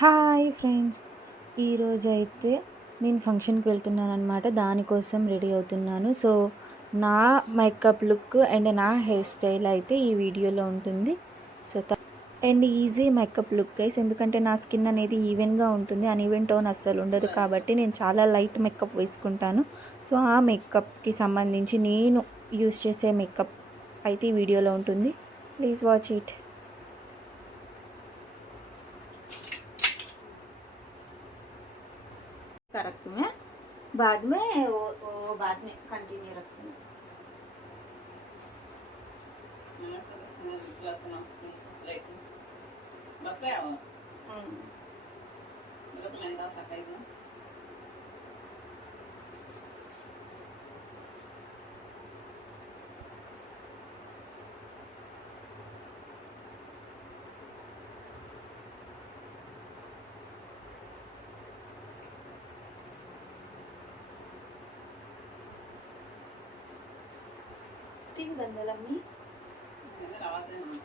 Hi friends, ఈరోజైతే నేను ఫంక్షన్కి వెళ్తున్నాను అనమాట. దానికోసం రెడీ అవుతున్నాను. సో నా మేకప్ లుక్ అండ్ నా హెయిర్ స్టైల్ అయితే ఈ వీడియోలో ఉంటుంది. So and easy makeup look guys, ఎందుకంటే నా స్కిన్ అనేది ఈవెన్గా ఉంటుంది, అన్ఈవెన్ టోన్ అస్సలు ఉండదు. కాబట్టి నేను చాలా లైట్ మేకప్ వేసుకుంటాను. సో ఆ మేకప్కి సంబంధించి నేను యూస్ చేసే మేకప్ అయితే ఈ వీడియోలో ఉంటుంది. Please watch it. रख तुम्हें बाद में वो बाद में कंटिन्यू रखूँगी. बस रहे हो मतलब तो लहंगा सकाई दो टीवी बंद है लम्मी. मैंने आवाज है ना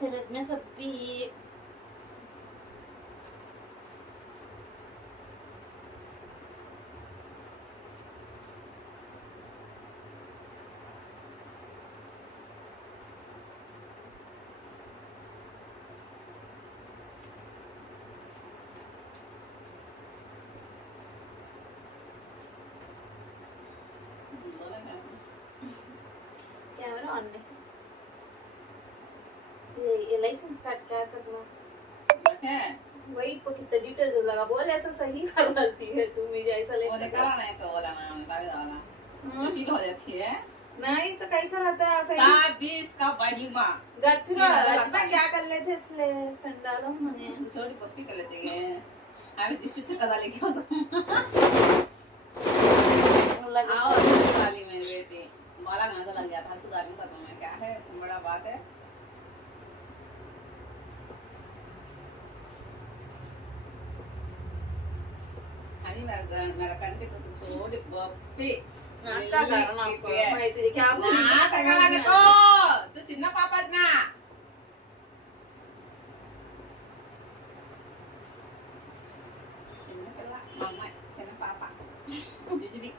शरद में सब भी कैमरा ऑन है. ये लाइसेंस कार्ड क्या करना है वही को कितना डिटेल्स लगा बोल ऐसा सही करवाती है तू मुझे ऐसा ले बोले कराना है बोला ना तावे दाला सही हो जाती है नहीं तो कैसा रहता है सही 20 का महिमा गचरा में क्या कर लेते इसलिए चंडालो मने छोटी पप्पी कर लेते हैं हमें दिष्टि चक्का डाले क्या आओ वाली मेरी बेटी माला गाना लग गया था सुधारने का तुम्हें क्या है बड़ा बात है मेरा कंटे को छोड़ बप्पी नाटक करना आपको मैं तुझे क्या बोलूं नाटक करने को तू चिन्ना पापा ना चिन्ना कला मामा चिन्ना पापा जुजुबी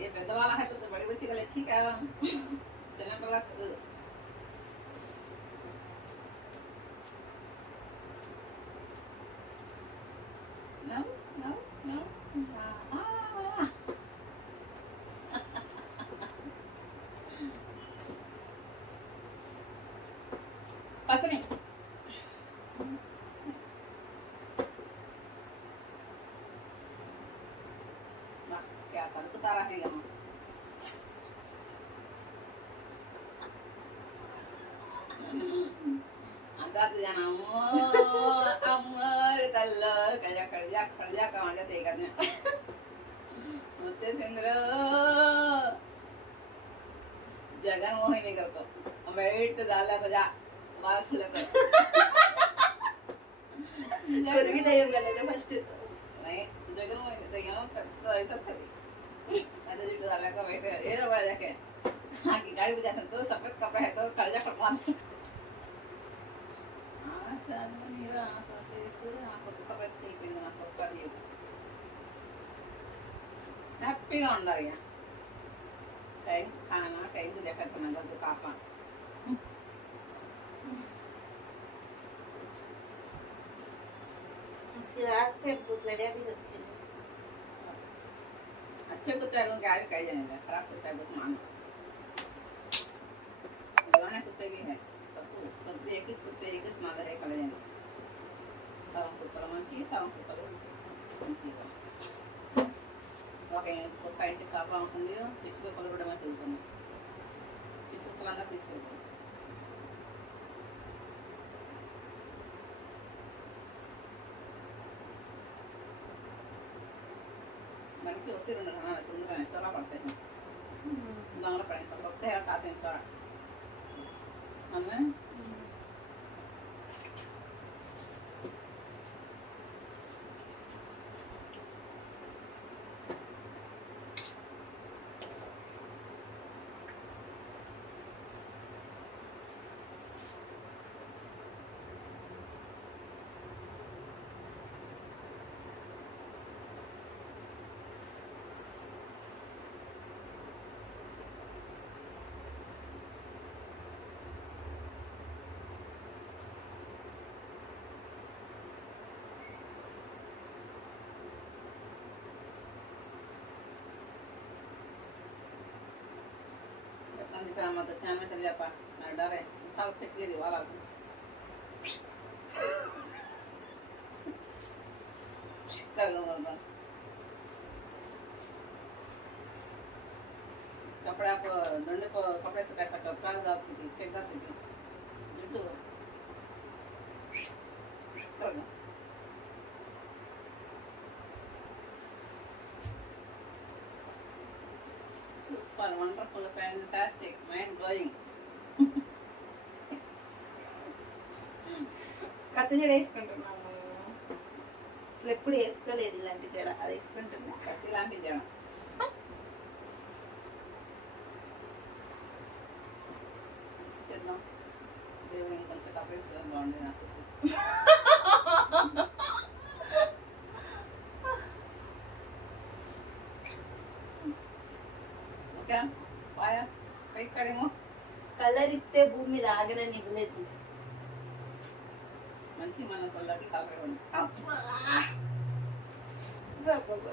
ये पेड़ वाला है तो बड़ी बच्ची का ले ठीक है चना plus no no no pásame क्या करता रहेगा अंदाज जाना अमर तल्ल कजा खड़जा कमाल जाते करने मुझसे सिंदर जगन मोहिनी नहीं करतो वेट डाला तो जा वास लग कर भी नहीं गले तो फर्स्ट नहीं जगन मोहिनी तो यहाँ तो ऐसा था अरे जो डाला का वेट ये तो वाला जाके हाँ की गाड़ी में जाते तो सफेद कपड़ा है तो खड़जा खड़वा मेरा सोचते से आपको तो कपड़े ठीक है ना सब कर दिए हैप्पी होने लगा टाइम खाना टाइम तो देखा तो मैं तो कापा उसके बाद से पुतलियां भी होती है. अच्छे कुत्ते को क्या भी कह जाएंगे खराब कुत्ते को मानो जवान कुत्ते भी है सब एक ही कुत्ते एक ही मादा है खड़े हैं सब कुत्ता मंची सब कुत्ता मंची ఒక ఇంటి కాపలా ఉంటుంది పిచ్చుక పొలం కూడా వెళ్తున్నాం తీసుకెళ్తాం. మనకి ఒత్తిడి ఉండదు అన్న సుందరమైన చోర పడతాయి దొంగల పడే సార్ ఒత్తే కాదని చోర అమ్మే दिखा मत फैन में चल जापा मैं डर है उठा फेंक दे वाला कर दूंगा कपड़ा को दंडे को कपड़े सुखा सकता फ्राक जाती थी फेंक जाती थी जुट्टू कर दो super wonderful fantastic mind blowing కత్తి జడ వేసుకుంటున్నాము. అసలు ఎప్పుడు వేసుకోలేదు ఇలాంటి జడ, అది వేసుకుంటున్నా. కత్తి లాంటి జనం చేద్దాం దేవుడు ఇంకొంచెం కపేసి బాగుంది నాకు ఓకే పాయా పైకి కడేమో కలర్ ఇస్తే భూమి మీద ఆగదని ఇవ్వలేదు. మంచి మనసు వాళ్ళకి కలపడం అబ్బా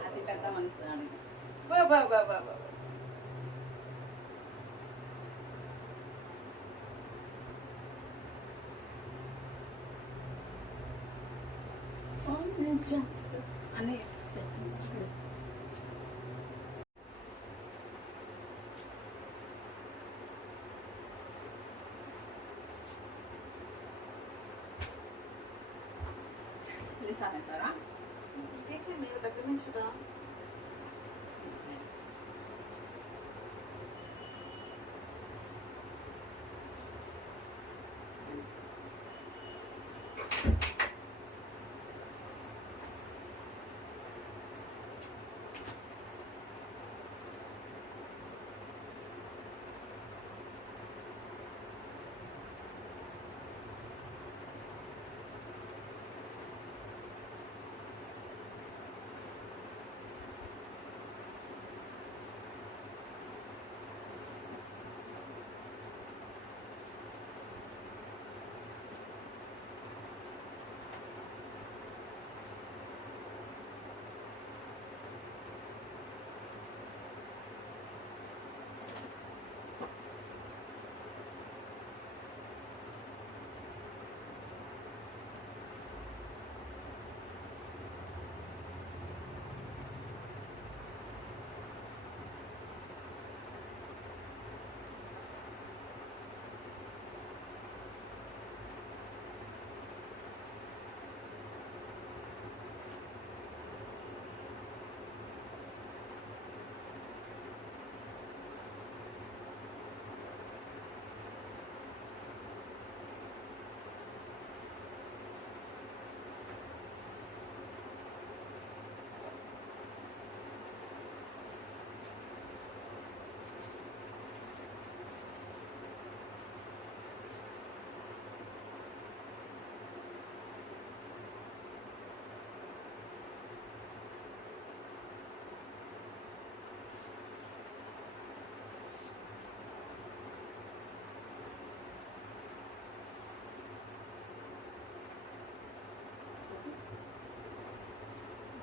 అతి పెద్ద మనసు అని బాబా బాబా బాబా అని पुलिस है सारा देखिए मेरे बगल में छुड़ा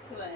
सुबह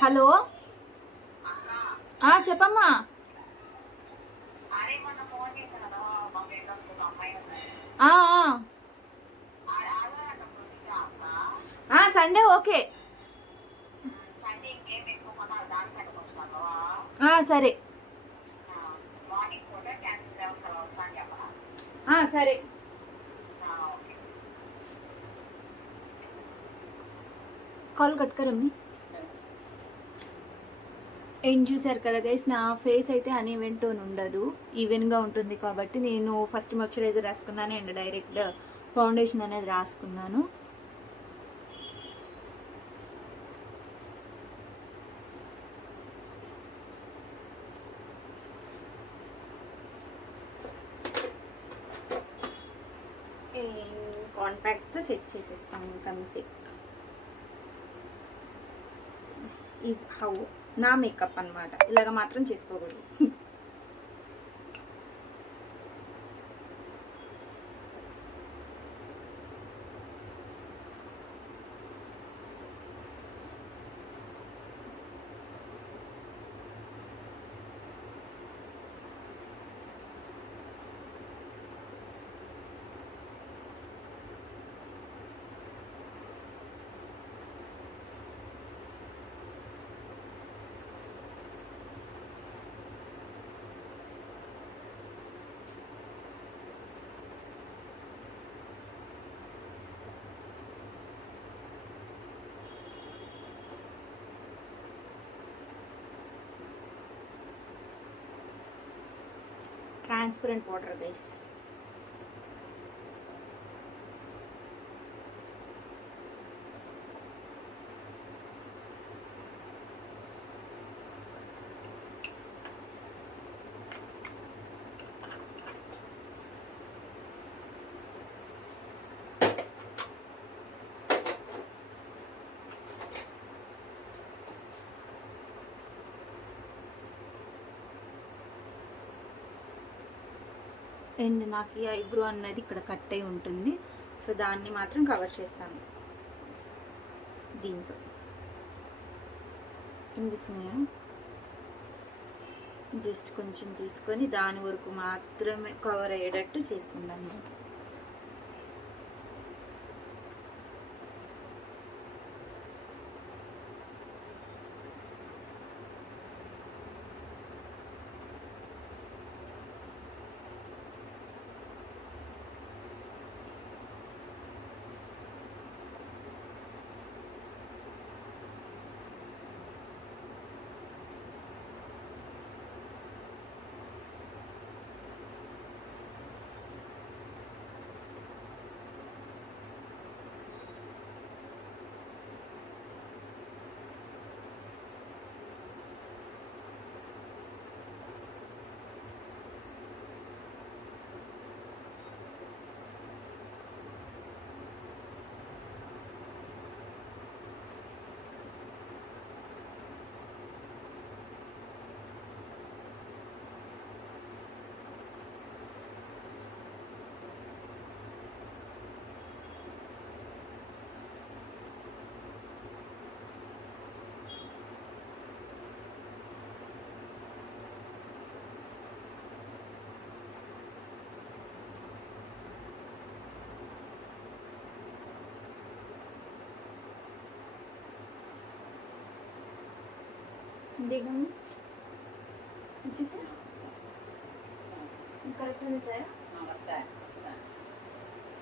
హలో, చెప్పమ్మా. ఆ, సండే ఓకే. సరే సరే. కాల్ కట్టుకరమ్మి. ఏం చూసారు కదా గైస్, నా ఫేస్ అయితే అన్ఈవెన్ టోన్ ఉండదు, ఈవెన్గా ఉంటుంది. కాబట్టి నేను ఫస్ట్ మాయిశ్చరైజర్ రాసుకున్నాను అండ్ డైరెక్ట్ ఫౌండేషన్ అనేది రాసుకున్నాను. కాంపాక్ట్తో సెట్ చేసేస్తాం ఇంకంతే. దిస్ ఈజ్ హౌ నా మేకప్ అన్నమాట. ఇలాగ మాత్రం చేసుకోకూడదు. Transparent water guys. అండ్ నాకు ఈ ఐబ్రో అన్నది ఇక్కడ కట్ అయి ఉంటుంది, సో దాన్ని మాత్రం కవర్ చేస్తాను దీంతో. కనిపిస్తున్నాయా? జస్ట్ కొంచెం తీసుకొని దాని వరకు మాత్రమే కవర్ అయ్యేటట్టు చేసుకుంటాను.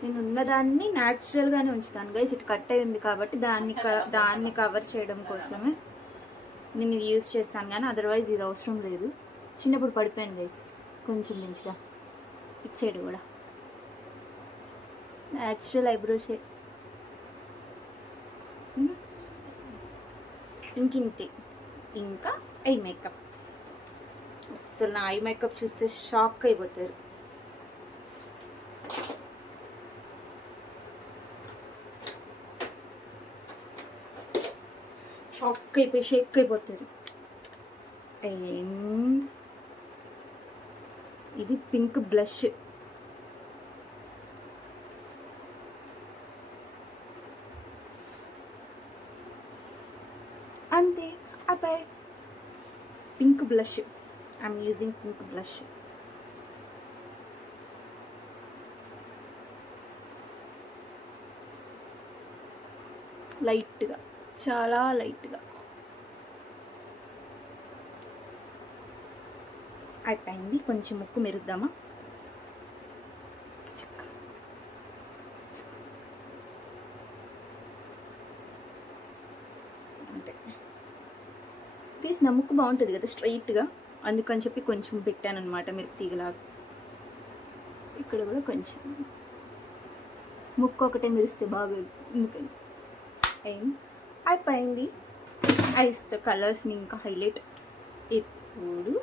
నేను ఉన్నదాన్ని న్యాచురల్గానే ఉంచుతాను గైస్. ఇటు కట్ అయి ఉంది కాబట్టి దాన్ని కవర్ చేయడం కోసమే నేను ఇది యూజ్ చేస్తాను, కానీ అదర్వైజ్ ఇది అవసరం లేదు. చిన్నప్పుడు పడిపోయాను గైస్ కొంచెం మంచిగా. ఇటు సైడ్ కూడా న్యాచురల్ ఐబ్రోసే. ఇంకింతే. ఇంకా ఐ మేకప్. అసలు నా ఐ మేకప్ చూస్తే షాక్ అయిపోతారు. షేక్ అయిపోతుంది. అండ్ ఇది పింక్ బ్లష్. అంతే అయిపోయి pink blush. I'm using pink blush. లైట్గా, చాలా లైట్గా అయిపోయింది. కొంచెం ముక్కు మెరుద్దామా? అంతే. తీసి నా ముక్కు బాగుంటుంది కదా స్ట్రైట్గా, అందుకని చెప్పి కొంచెం పెట్టాను అనమాట మెరుపు తీగలాగా. ఇక్కడ కూడా కొంచెం ముక్కు ఒకటే మెరిస్తే బాగోదు, ఎందుకని. అయిపోయింది. ఐస్తో కలర్స్ని ఇంకా హైలైట్. ఇప్పుడు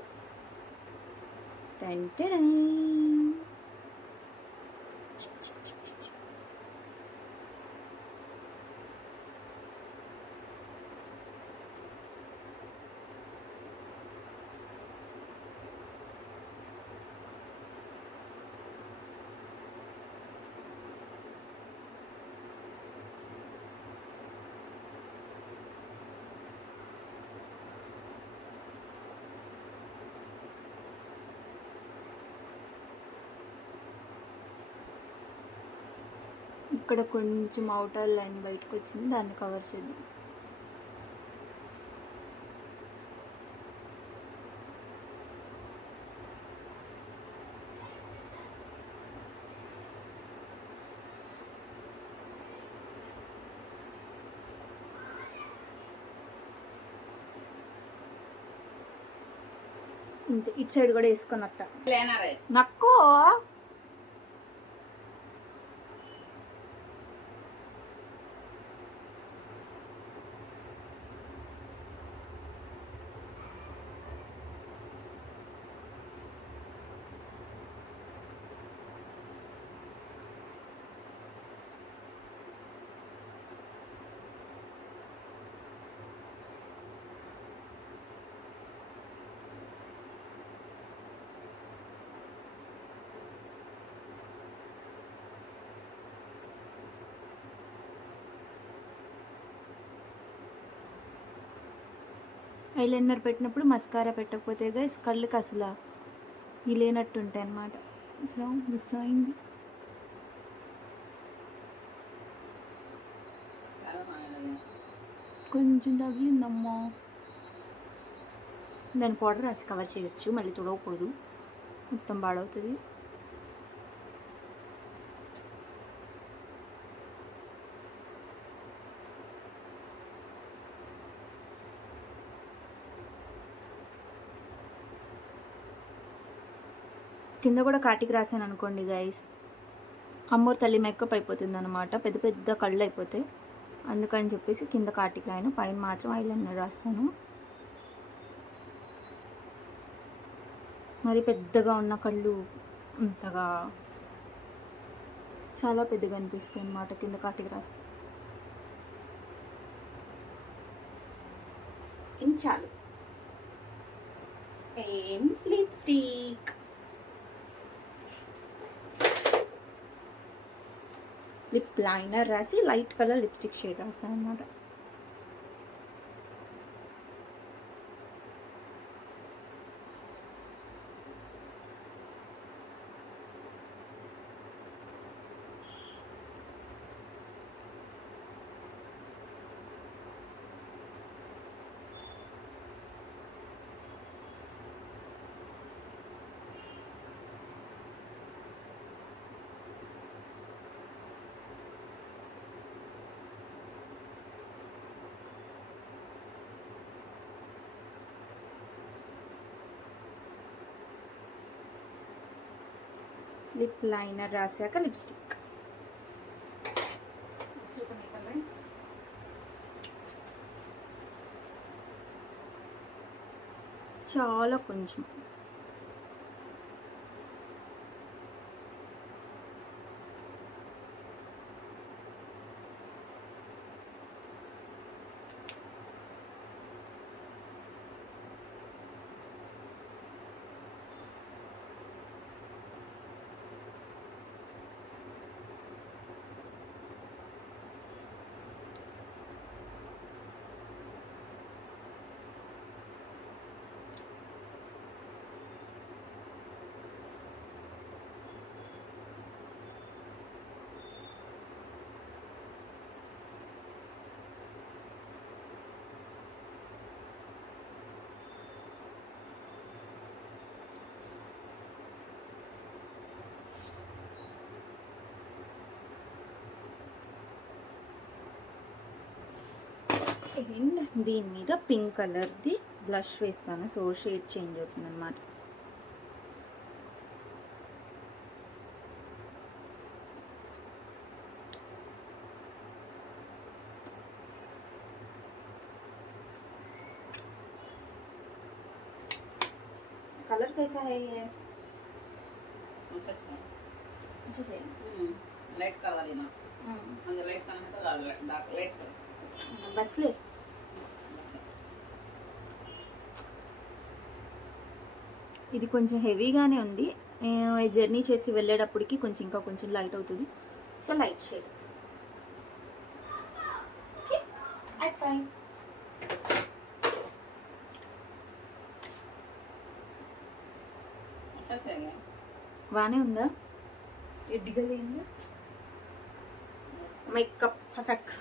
ఇక్కడ కొంచెం అవుటర్ లైన్ బయటకు వచ్చింది, దాన్ని కవర్ చేద్దాం. ఇంతే. ఇటు సైడ్ కూడా వేసుకొని వస్తా. లేనారే నక్కో ఐలైనర్ పెట్టినప్పుడు మస్కారా పెట్టకపోతే గైస్ కళ్ళకి అసలు లేనట్టు ఉంటాయి అన్నమాట. సో మిస్ అయింది. కొంచెం తగిలిందమ్మా. దాని పౌడర్ రాసి కవర్ చేయొచ్చు, మళ్ళీ తుడవకూడదు, మొత్తం పాడవుతుంది. కింద కూడా కాటికి రాసాను అనుకోండి గైస్, అమ్మోరు తల్లి మేకప్ అయిపోతుంది అనమాట, పెద్ద పెద్ద కళ్ళు అయిపోతాయి. అందుకని చెప్పేసి కింద కాటికి రాయను, పైన మాత్రం ఐలైనర్ రాస్తాను. మరి పెద్దగా ఉన్న కళ్ళు అంతగా చాలా పెద్దగా అనిపిస్తాయి అన్నమాట కింద కాటికి రాస్తే. చాలు. లిప్స్టిక్ లిప్ లైనర్ రాసి లైట్ కలర్ లిప్స్టిక్ షేడ్ రాసాను అన్నమాట. లిప్ లైనర్ రాసాక లిప్స్టిక్ చాలా కొంచెం. అండ్ దీని మీద పింక్ కలర్ది బ్లష్ వేస్తాను, సో షేడ్ చేంజ్ అవుతుంది అనమాట. कलर कैसा है ये? अच्छा अच्छा अच्छा से लाइट कावाली ना मुझे लाइट करना है तो डार्क लाइट करो बस ले. बस ఇది కొంచెం హెవీగానే ఉంది, జర్నీ చేసి వెళ్ళేటప్పటికి కొంచెం ఇంకా కొంచెం లైట్ అవుతుంది, so light shade. Okay at by. अच्छा अच्छा है బాగానే ఉందా? ఎడ్డిగా లేదా? మేకప్ ఫసక్.